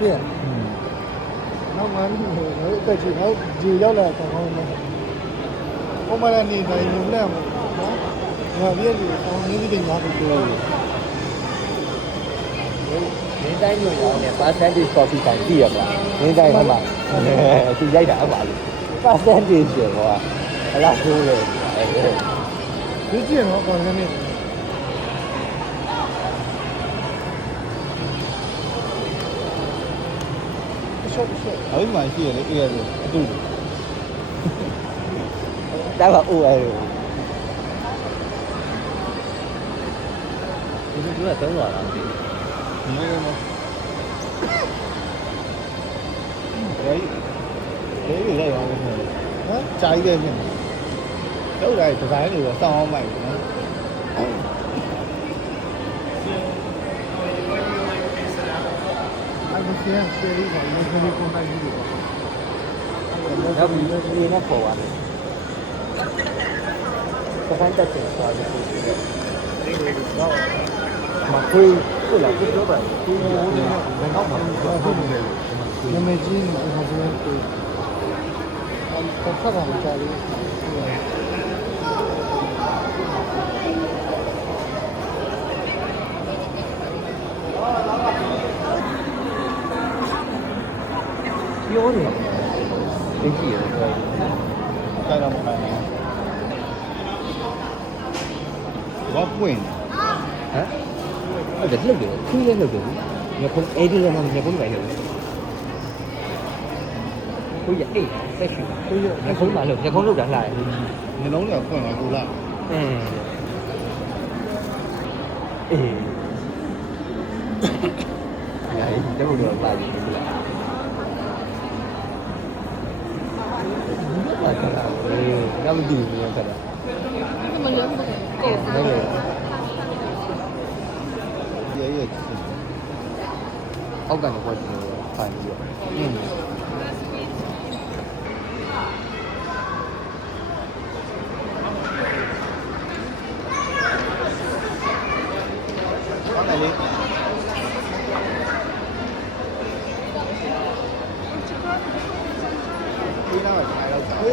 对呀，那我再去，我就要了刚刚那，我买了你那用来嘛，我别的，我你这个拿不多。您တိုင်းညွှန်ရောင်းနဲ့ percentage coffee တိုင်းကြည့်ရမလား။您တိုင်းဟိုမှာသူရိုက်တာအပါလို့ percentage ဆိုတော့ဘလားဆိုးလဲ။ 你见我刚才那，不笑不笑，还蛮细的，这个是对的。 ဒါက OL ကိုဒီကတုံးလာတာမသိဘူး 你那个吗？哎，有在玩个啊，加一个是，都在这边那个上网买的。俺们先学一个，我这里光买一个。 နောက်ပြီးဒီနဲ့ပေါ်သွားတယ်စကန်တက်တယ်ဆိုတော့မခွေးကိုလာကြည့်တော့ပါဘူးဘယ်တော့မှမဟုတ်ဘူး 那么近，我这边对，我看看我家里。 ပြောနေသိကြည့်ရတယ် 该让我买呢。我贵呢。 ဟမ်အဲ့ဒါလှုပ်တယ်ခင်းလည်းလှုပ်တယ်ညခုအဲ့ဒီလည်းမညခုပဲလှုပ်တယ်ကိုရအေးဆက်ရှိကိုရညခုမှလှုပ်ညခုလှုပ်တာလှတယ် 你弄点混了够了。 အေးတော့တော့ပါပြီဒီလားနောက်မကြည့်ဘူးညခက်တာ 怎么人不给？给 ဟုတ်ကဲ့ 也吃。 အောက်ကနေပေါ်ကြည့်လို့ဖိုင်ပြီးတော့我买的。非常的开了，哎，